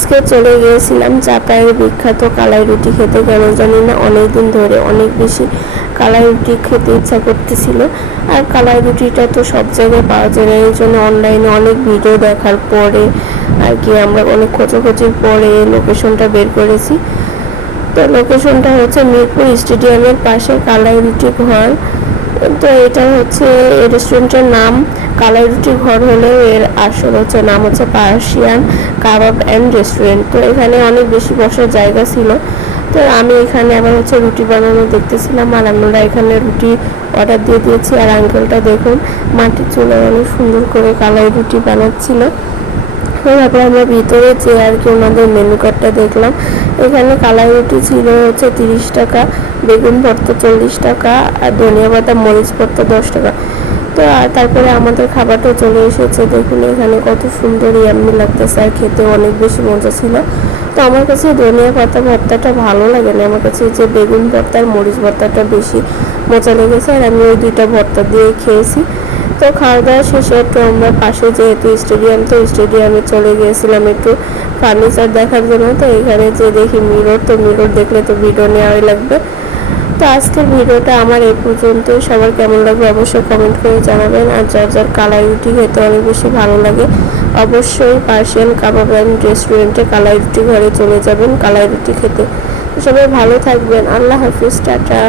আজকে চলে গিয়েছিলাম চাপায়ের বিখ্যাত কালাই রুটি খেতে। কেন জানি না অনেক দিন ধরে অনেক বেশি কালাই রুটি খেতে ইচ্ছা করতেছিল। আর কালাই রুটিটা তো সব জায়গায় পাওয়া যায় না, এই জন্য অনলাইনে অনেক ভিডিও দেখার পরে আর কি আমরা অনেক খোঁজাখুঁজির পরে লোকেশনটা বের করেছি। তো লোকেশনটা হচ্ছে মিরপুর স্টেডিয়ামের পাশে কালাই রুটি ঘর। তো এটা হচ্ছে রেস্টুরেন্টের নাম কালাই রুটি ঘর হলেও এর আসল হচ্ছে নাম হচ্ছে পার্সিয়ান কাবাব অ্যান্ড রেস্টুরেন্ট। তো এখানে অনেক বেশি বসার জায়গা ছিল। তো আমি এখানে আবার হচ্ছে রুটি বানানো দেখতেছিলাম, আর আমরা এখানে রুটি অর্ডার দিয়ে দিয়েছি। আর আঙ্কেলটা দেখুন মাটির চুলায় অনেক সুন্দর করে কালাই রুটি বানাচ্ছিল। তারপরে আমরা ভিতরে যে আর কি ওনাদের মেনু কার্ডটা দেখলাম। এখানে কালাই রুটি ছিল হচ্ছে 30 টাকা, বেগুন ভর্তা 40 টাকা, আর ধনিয়া পাতা মরিচ ভর্তা 10 টাকা। তো আর তারপরে আমাদের খাবারটা চলে এসেছে। দেখুন এখানে কত সুন্দর ইয়াম্মি লাগতেছে, আর খেতে অনেক বেশি মজা ছিল। তো আমার কাছে ধনিয়া পাতা ভর্তাটা ভালো লাগে না, আমার কাছে যে বেগুন ভর্তা আর মরিচ ভর্তাটা বেশি মজা লেগেছে। আর আমি ওই দুইটা ভর্তা দিয়ে খেয়েছি। তো খাওয়া দাওয়া শেষে একটু আমরা পাশে যেহেতু স্টেডিয়াম, তো স্টেডিয়ামে চলে গিয়েছিলাম একটু ফার্নিচার দেখার জন্য। তো এখানে যে দেখি মিরর, তো মিরর দেখলে তো ভিডিও নেওয়াই লাগবে। তো আজকের ভিডিওটা আমার এই পর্যন্তই। সবার কেমন লাগবে অবশ্যই কমেন্ট করে জানাবেন। আর যার যার কালাই রুটি খেতে অনেক বেশি ভালো লাগে অবশ্যই পার্সিয়ান কাবাব অ্যান্ড রেস্টুরেন্টে কালাই রুটি ঘরে চলে যাবেন কালাই রুটি খেতে। তো সবাই ভালো থাকবেন, আল্লাহ হাফিজ, টাটা।